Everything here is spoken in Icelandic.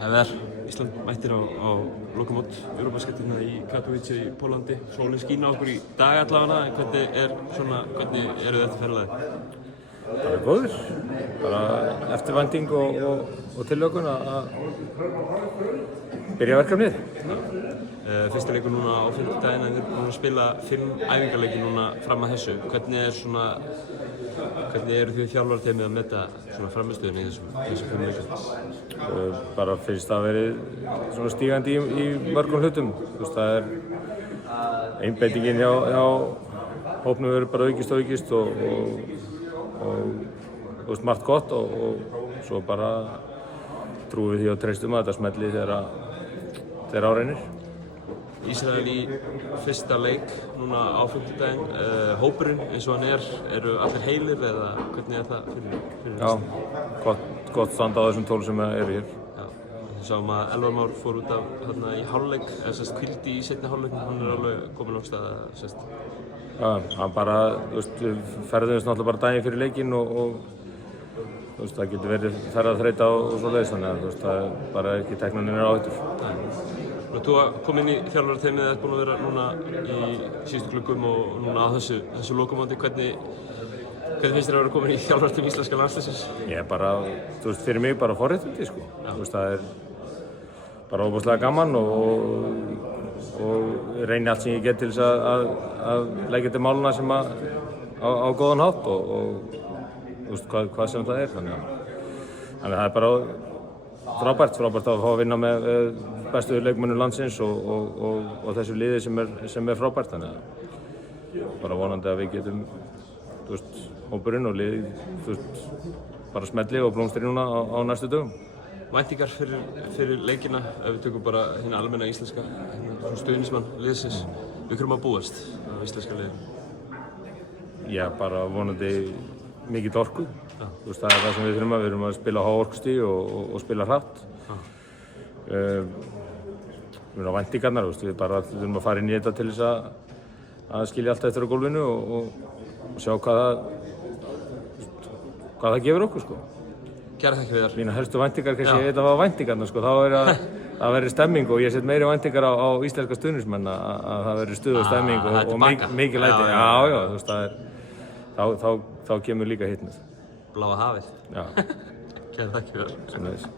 Heiðar, Ísland mættir á lokamót Európa-skettina í Katowice í Pólandi. Sólin skín á okkur í dag allavega, en hvernig eru þetta ferðalagi? Bara góður, bara eftirvænting og tillökun að byrja verkefnið. Fyrsta leikur núna á fimmtudaginn, en þið erum búin að spila 5 æfingarleiki núna fram að þessu. Hvernig eru þið þjálfarateymið að meta frammistöðuna í þessum 5 leikum? Bara finnst það verið stígandi í mörgum hlutum. Það er einbeitingin hjá hópnum verið bara aukist og margt gott og svo bara trúum við því og treystum að þetta smelli þegar á reynir. Ísrael í fyrsta leik núna á fimmtudaginn. Hópurinn eins og hann eru allir heilir eða hvernig er það fyrir Já, gott stand á þessum 12 sem eru hér. Já, við sáum að Elvar Már fór út af í hálfleik, eða hvíldi í seinni hálfleiknum, hann er alveg kominn á stað. Já, hann bara, við ferðumst náttúrulega bara daginn fyrir leikinn og það getur verið ferðaþreyta og svoleiðis, þannig að það er bara ekki teknað neinar áhættur. Þú kom inn í þjálfarateymið, það er búin að vera núna í síðustu gluggum og núna á þessu lokamóti. Hvernig finnst þér að vera komin í þjálfarateym íslenska landsliðsins? Ég er bara, fyrir mig bara forréttindi, sko. Það er bara ofboðslega gaman og reyni allt sem ég get til þess að leggja til máluna sem á góðan hátt og hvað sem það er. Þannig að það er bara frábært að fá að vinna með bestu leikmönnum landsins og þessu liði sem er frábært. Þannig að bara vonandi að við getum hópurinn og liðið bara smelli og blómstri núna á næstu dögum. Væntingar fyrir leikina, ef við tökum bara hérna almenna íslenska stuðningsmann liðsins, við hverjum að búast á íslenska liðinu? Já, bara vonandi mikill orku. Það er það sem við þurfum að spila á orkustig og spila hratt. Við erum á væntingarnar, við þurfum að fara inn í þetta til þess að skilja allt eftir á gólfinu og sjá hvað það gefur okkur, sko. Kærar þakkir Heiðar. Mínar helstu væntingar, kannski þetta var væntingarnar, sko, þá er að verði stemming og ég set meiri væntingar á íslenska stuðningsmenn að það verði stuð og stemming og mikið læti. Já, þá kemur líka hittnið. Bláa hafið. Já. Kærar þakkir Heiðar.